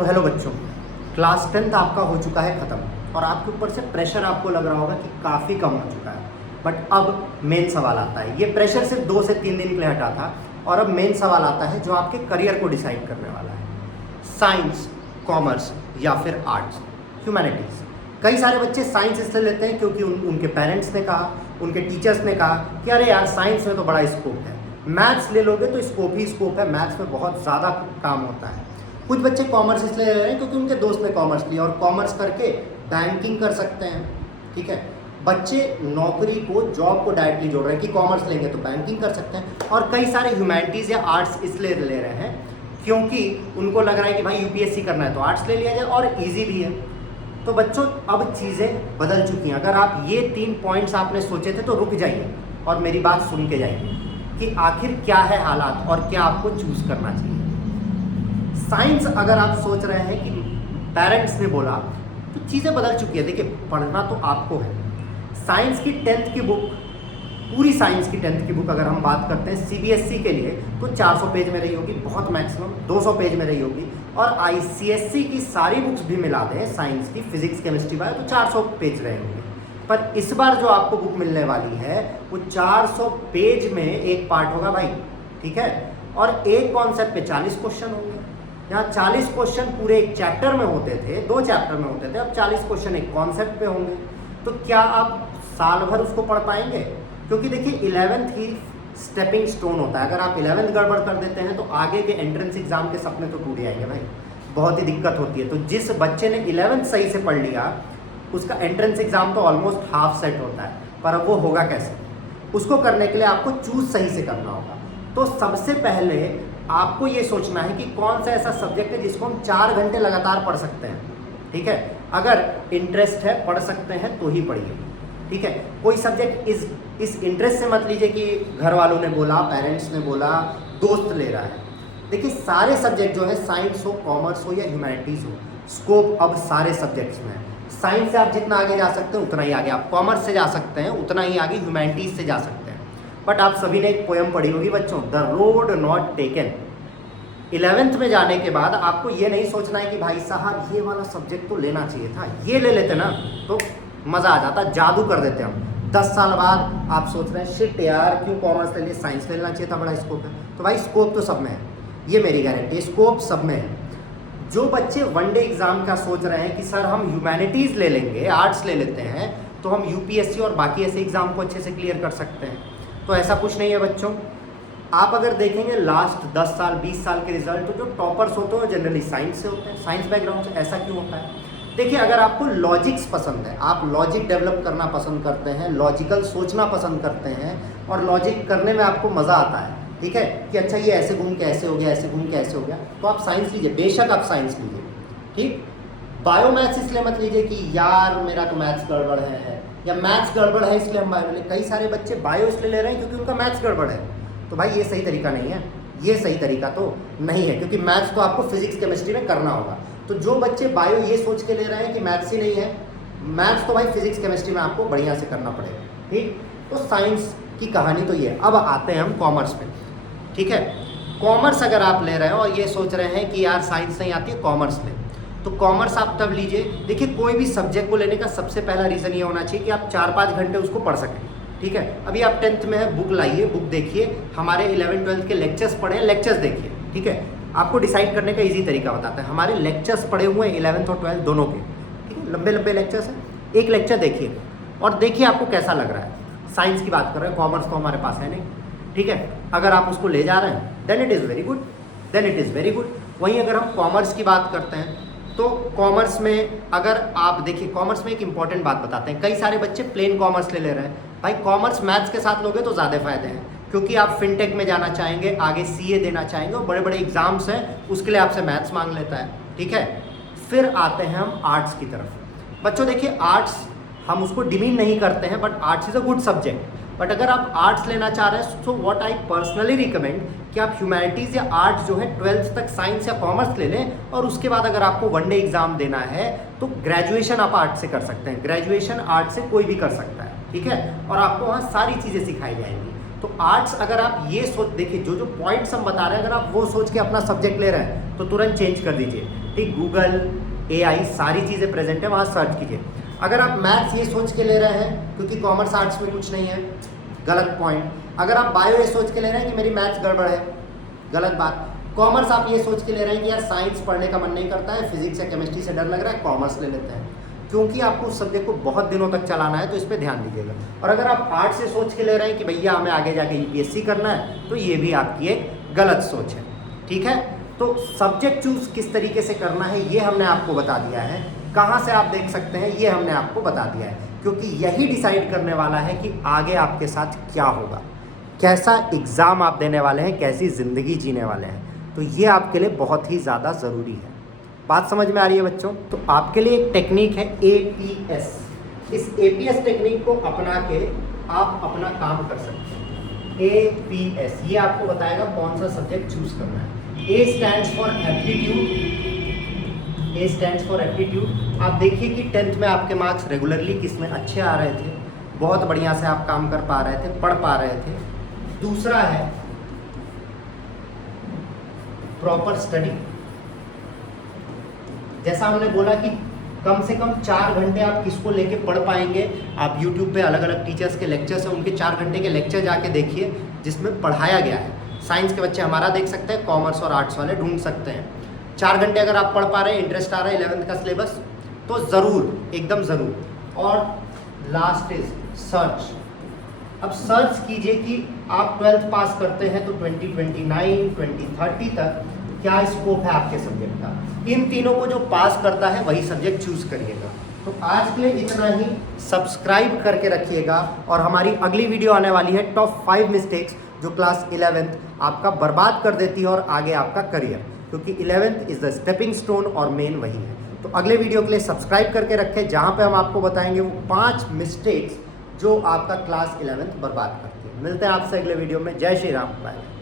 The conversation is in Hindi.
तो हेलो बच्चों, क्लास 10th आपका हो चुका है ख़त्म और आपके ऊपर से प्रेशर आपको लग रहा होगा कि काफ़ी कम हो चुका है। बट अब मेन सवाल आता है, ये प्रेशर सिर्फ 2 से 3 दिन के लिए हटा था और अब मेन सवाल आता है जो आपके करियर को डिसाइड करने वाला है। साइंस, कॉमर्स या फिर आर्ट्स, ह्यूमैनिटीज़। कई सारे बच्चे साइंस इसलिए लेते हैं क्योंकि उनके पेरेंट्स ने कहा, उनके टीचर्स ने कहा कि अरे यार साइंस में तो बड़ा स्कोप है, मैथ्स ले लोगे तो स्कोप ही स्कोप है, मैथ्स में बहुत ज़्यादा काम होता है। कुछ बच्चे कॉमर्स इसलिए ले रहे हैं क्योंकि उनके दोस्त ने कॉमर्स लिया और कॉमर्स करके बैंकिंग कर सकते हैं। ठीक है, बच्चे नौकरी को, जॉब को डायरेक्टली जोड़ रहे हैं कि कॉमर्स लेंगे तो बैंकिंग कर सकते हैं। और कई सारे ह्यूमैनिटीज़ या आर्ट्स इसलिए ले रहे हैं क्योंकि उनको लग रहा है कि भाई यूपीएससी करना है तो आर्ट्स ले लिया जाए और ईजी भी है। तो बच्चों अब चीज़ें बदल चुकी हैं। अगर आप ये 3 पॉइंट्स आपने सोचे थे तो रुक जाइए और मेरी बात सुन के जाइए कि आखिर क्या है हालात और क्या आपको चूज़ करना चाहिए। साइंस अगर आप सोच रहे हैं कि पेरेंट्स ने बोला तो चीज़ें बदल चुकी है। देखिए, पढ़ना तो आपको है। साइंस की 10th की बुक, पूरी साइंस की 10th की बुक अगर हम बात करते हैं सीबीएसई के लिए तो 400 पेज में रही होगी, बहुत मैक्सिमम 200 पेज में रही होगी। और आईसीएसई की सारी बुक्स भी मिला दें साइंस की, फिजिक्स, केमिस्ट्री, बायो, तो 400 पेज रहे होंगे। पर इस बार जो आपको बुक मिलने वाली है वो 400 पेज में एक पार्ट होगा भाई, ठीक है, और एक कॉन्सेप्ट पे 40 क्वेश्चन होंगे। यहाँ 40 क्वेश्चन पूरे एक चैप्टर में होते थे, 2 चैप्टर में होते थे, अब 40 क्वेश्चन एक कॉन्सेप्ट पे होंगे। तो क्या आप साल भर उसको पढ़ पाएंगे? क्योंकि देखिए 11th ही स्टेपिंग स्टोन होता है। अगर आप 11th गड़बड़ कर देते हैं तो आगे के एंट्रेंस एग्जाम के सपने तो टूट जाएंगे भाई, बहुत ही दिक्कत होती है। तो जिस बच्चे ने 11th सही से पढ़ लिया उसका एंट्रेंस एग्जाम तो ऑलमोस्ट हाफ सेट होता है। पर अब वो होगा कैसे? उसको करने के लिए आपको चूज सही से करना होगा। तो सबसे पहले आपको ये सोचना है कि कौन सा ऐसा सब्जेक्ट है जिसको हम 4 घंटे लगातार पढ़ सकते हैं। ठीक है, अगर इंटरेस्ट है, पढ़ सकते हैं तो ही पढ़िए। ठीक है, कोई सब्जेक्ट इस इंटरेस्ट से मत लीजिए कि घर वालों ने बोला, पेरेंट्स ने बोला, दोस्त ले रहा है। देखिए सारे सब्जेक्ट जो है, साइंस हो, कॉमर्स हो या ह्यूमैनिटीज़ हो, स्कोप अब सारे सब्जेक्ट्स में है। साइंस से आप जितना आगे जा सकते हैं उतना ही आगे, आप कॉमर्स से जा सकते हैं उतना ही आगे ह्यूमैनिटीज़ से जा सकते हैं। बट आप सभी ने एक पोएम पढ़ी होगी बच्चों, the road not taken. 11th में जाने के बाद आपको ये नहीं सोचना है कि भाई साहब ये वाला सब्जेक्ट तो लेना चाहिए था, ये ले लेते ना तो मज़ा आ जाता, जादू कर देते हम। 10 साल बाद आप सोच रहे हैं शिट यार क्यों कॉमर्स ले लिए, साइंस ले लेना चाहिए था, बड़ा स्कोप है। तो भाई स्कोप तो सब में है, ये मेरी गारंटी है, स्कोप सब में है। जो बच्चे वनडे एग्जाम का सोच रहे हैं कि सर हम ह्यूमैनिटीज़ ले लेंगे, आर्ट्स ले लेते हैं तो हम यूपीएससी और बाकी ऐसे एग्जाम को अच्छे से क्लियर कर सकते हैं, तो ऐसा कुछ नहीं है बच्चों। आप अगर देखेंगे लास्ट 10 साल 20 साल के रिजल्ट तो जो टॉपर्स होते हैं जनरली साइंस से होते हैं, साइंस बैकग्राउंड से। ऐसा क्यों होता है? देखिए, अगर आपको लॉजिक्स पसंद है, आप लॉजिक डेवलप करना पसंद करते हैं, लॉजिकल सोचना पसंद करते हैं और लॉजिक करने में आपको मज़ा आता है, ठीक है, कि अच्छा ये ऐसे घूम के ऐसे हो गया, ऐसे घूम के ऐसे हो गया, तो आप साइंस लीजिए, बेशक आप साइंस लीजिए। ठीक, बायो मैथ्स इसलिए मत लीजिए कि यार मेरा तो मैथ्स गड़बड़ है या मैथ्स गड़बड़ है इसलिए हम बायो ले। कई सारे बच्चे बायो इसलिए ले रहे हैं क्योंकि उनका मैथ्स गड़बड़ है। तो भाई ये सही तरीका नहीं है, ये सही तरीका तो नहीं है, क्योंकि मैथ्स तो आपको फिजिक्स केमिस्ट्री में करना होगा। तो जो बच्चे बायो ये सोच के ले रहे हैं कि मैथ्स ही नहीं है, मैथ्स तो भाई फिजिक्स केमिस्ट्री में आपको बढ़िया से करना पड़ेगा। ठीक, तो साइंस की कहानी तो ये है। अब आते हैं हम कॉमर्स पे। ठीक है, कॉमर्स अगर आप ले रहे हो और ये सोच रहे हैं कि यार साइंस नहीं आती है, कॉमर्स ले, तो कॉमर्स आप तब लीजिए। देखिए, कोई भी सब्जेक्ट को लेने का सबसे पहला रीज़न ये होना चाहिए कि आप 4-5 घंटे उसको पढ़ सकें। ठीक है, अभी आप 10th में है, बुक लाइए, बुक देखिए, हमारे 11th 12th के लेक्चर्स पढ़े, लेक्चर्स देखिए। ठीक है, आपको डिसाइड करने का इजी तरीका बताता है। हमारे लेक्चर्स पढ़े हुए हैं 11th और 12th दोनों के, ठीक है, लंबे लंबे लेक्चर्स हैं। एक लेक्चर देखिए और देखिए आपको कैसा लग रहा है। साइंस की बात कर रहे हैं, कॉमर्स तो हमारे पास है नहीं, ठीक है, अगर आप उसको ले जा रहे हैं then it is very good, then it is very good. वहीं अगर हम कॉमर्स की बात करते हैं तो कॉमर्स में अगर आप देखिए, कॉमर्स में एक इंपॉर्टेंट बात बताते हैं, कई सारे बच्चे प्लेन कॉमर्स ले रहे हैं। भाई कॉमर्स मैथ्स के साथ लोगे तो ज़्यादा फायदे हैं, क्योंकि आप फिनटेक में जाना चाहेंगे, आगे सीए देना चाहेंगे और बड़े बड़े एग्जाम्स हैं, उसके लिए आपसे मैथ्स मांग लेता है। ठीक है, फिर आते हैं हम आर्ट्स की तरफ। बच्चों देखिए, आर्ट्स हम उसको डिमीन नहीं करते हैं, but arts is a good subject. But अगर आप आर्ट्स लेना चाह रहे हैं तो व्हाट आई पर्सनली रिकमेंड कि आप ह्यूमैनिटीज़ या आर्ट्स जो है 12th तक साइंस या कॉमर्स ले लें, और उसके बाद अगर आपको वनडे एग्जाम देना है तो ग्रेजुएशन आप आर्ट्स से कर सकते हैं। ग्रेजुएशन आर्ट्स से कोई भी कर सकता है, ठीक है, और आपको वहाँ सारी चीज़ें सिखाई जाएंगी। तो आर्ट्स अगर आप ये सोच देखिए, जो जो पॉइंट्स हम बता रहे हैं, अगर आप वो सोच के अपना सब्जेक्ट ले रहे हैं तो तुरंत चेंज कर दीजिए, ठीक। गूगल, AI सारी चीज़ें प्रेजेंट है, वहाँ सर्च कीजिए। अगर आप मैथ्स ये सोच के ले रहे हैं क्योंकि कॉमर्स आर्ट्स में कुछ नहीं है, गलत पॉइंट। अगर आप बायो ये सोच के ले रहे हैं कि मेरी मैथ्स गड़बड़ है, गलत बात। कॉमर्स आप ये सोच के ले रहे हैं कि यार साइंस पढ़ने का मन नहीं करता है, फिजिक्स या केमिस्ट्री से डर लग रहा है, कॉमर्स ले लेते हैं, क्योंकि आपको उस सब्जेक्ट को बहुत दिनों तक चलाना है, तो इस पर ध्यान दीजिएगा। और अगर आप आर्ट्स से सोच के ले रहे हैं कि भैया हमें आगे जाके UPSC करना है, तो ये भी आपकी एक गलत सोच है, ठीक है। तो सब्जेक्ट चूज किस तरीके से करना है ये हमने आपको बता दिया है, कहाँ से आप देख सकते हैं ये हमने आपको बता दिया है, क्योंकि यही डिसाइड करने वाला है कि आगे आपके साथ क्या होगा, कैसा एग्ज़ाम आप देने वाले हैं, कैसी ज़िंदगी जीने वाले हैं। तो ये आपके लिए बहुत ही ज़्यादा ज़रूरी है। बात समझ में आ रही है बच्चों? तो आपके लिए एक टेक्निक है APS। इस APS टेक्निक को अपना के आप अपना काम कर सकते हैं। APS ये आपको बताएगा कौन सा सब्जेक्ट चूज करना है। A stands for aptitude. A stands for aptitude. आप देखिए कि 10th में आपके मार्क्स रेगुलरली किसमें अच्छे आ रहे थे, बहुत बढ़िया से आप काम कर पा रहे थे, पढ़ पा रहे थे। दूसरा है प्रॉपर स्टडी। जैसा हमने बोला कि कम से कम 4 घंटे आप किसको लेके पढ़ पाएंगे, आप YouTube पे अलग अलग टीचर्स के लेक्चर्स हैं, उनके 4 घंटे के लेक्चर जाके देखिए जिसमें पढ़ाया गया है। साइंस के बच्चे हमारा देख सकते हैं, कॉमर्स और आर्ट्स वाले ढूंढ सकते हैं। 4 घंटे अगर आप पढ़ पा रहे हैं, इंटरेस्ट आ रहा है 11th का सिलेबस, तो ज़रूर, एकदम ज़रूर। और लास्ट इज सर्च। अब सर्च कीजिए कि आप 12th पास करते हैं तो 2029, 2030 तक क्या स्कोप है आपके सब्जेक्ट का। इन तीनों को जो पास करता है वही सब्जेक्ट चूज करिएगा। तो आज के लिए इतना ही। सब्सक्राइब करके रखिएगा, और हमारी अगली वीडियो आने वाली है टॉप 5 मिस्टेक्स जो क्लास 11th आपका बर्बाद कर देती है और आगे आपका करियर, क्योंकि 11th is the stepping stone और मेन वही है। तो अगले वीडियो के लिए सब्सक्राइब करके रखें, जहाँ पे हम आपको बताएंगे वो 5 मिस्टेक्स जो आपका क्लास 11th बर्बाद करती है। मिलते हैं आपसे अगले वीडियो में। जय श्री राम, बाय।